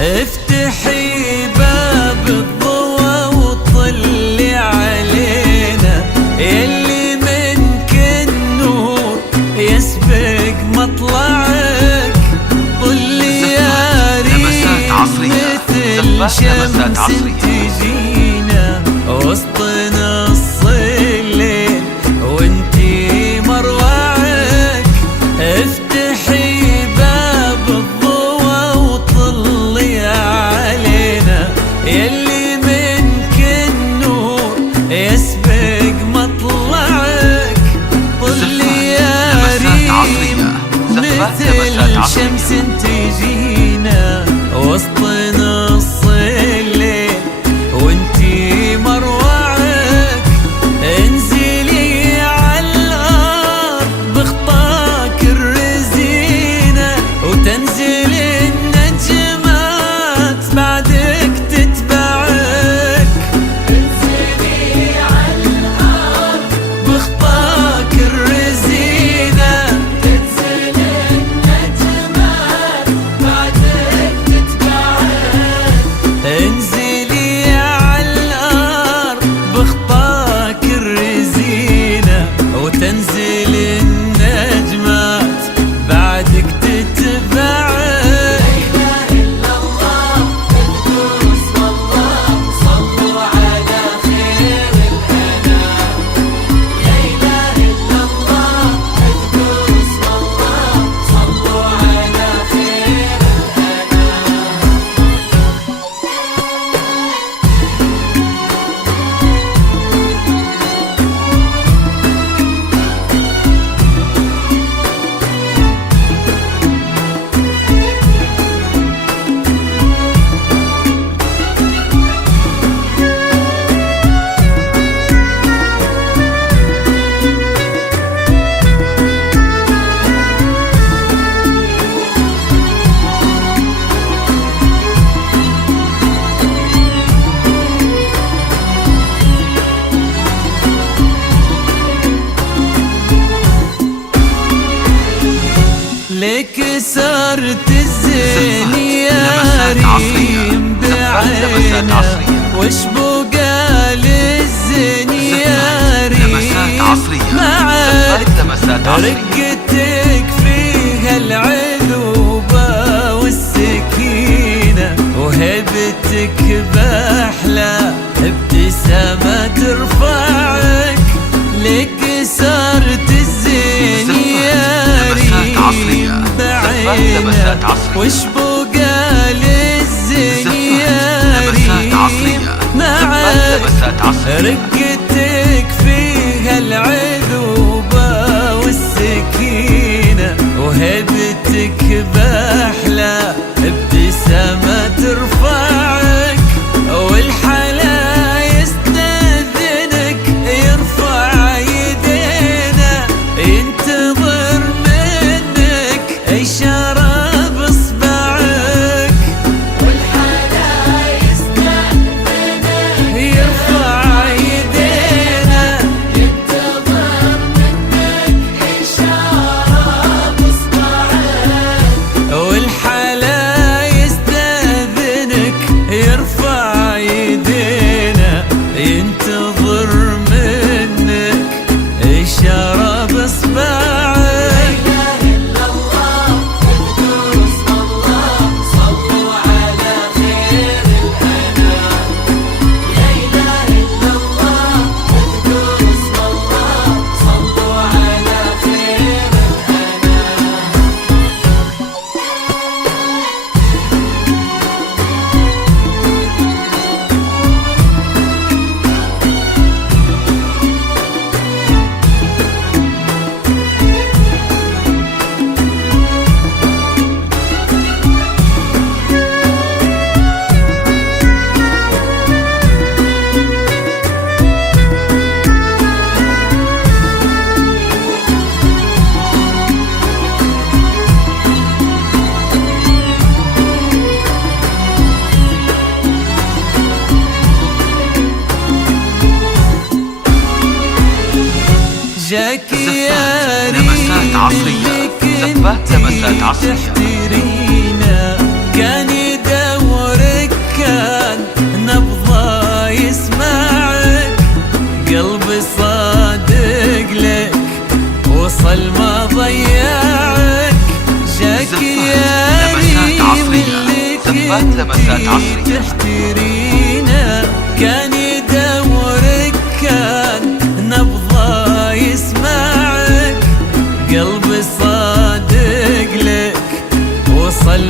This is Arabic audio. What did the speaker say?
افتحي باب الضوى وطلي علينا، يلي منك النور يسبق مطلعك. طلي يا ريت مثل شمس تجينا وسط نص الليل وانتي مروعك. افتحي باب الضوى وطلي علينا، يلي منك النور يسبق مطلعك. طلي يا ريت مثل شمس تجينا وسط نص الليل وانتي مروعك. انزلي عالارض بخطاك الرزينة وتنزل النجمات بعدك تتبعك. انزلي عالارض بخطاك الرزينة تنزل النجمات بعدك تتبعك. انزلي عالارض بخطاك الرزينة وتنزل النجمات بعدك تتبعك. لك سرت الزين يا ريم بعينه وش بقى للزين يا ريم معك. رقتك فيها العذوبة والسكينة وهبتك بأحلى ابتسامة ترفعك. لك سرت الزين يا ريم بعينه وش بقى للزين يا ريم معك. رقتك فيها العذوبة والسكينة وهبتك بأحلى ابتسامة ترفعك. والحلا يستأذنك يرفع يدينا ينتظر منك إشارة بإصبعك. والحلا يستأذنك يرفع يدينا ينتظر منك إشارة بإصبعك. والحلا يستأذنك يرفع يدينا ينتظر منك إشارة بإصبعك. جاك يا لمسات عصرية، زفات لمسات عصرية. تحترينا كان يدور تحترينا، كان يدورك كان نبضه يسمعك، قلبي صادق لك وصل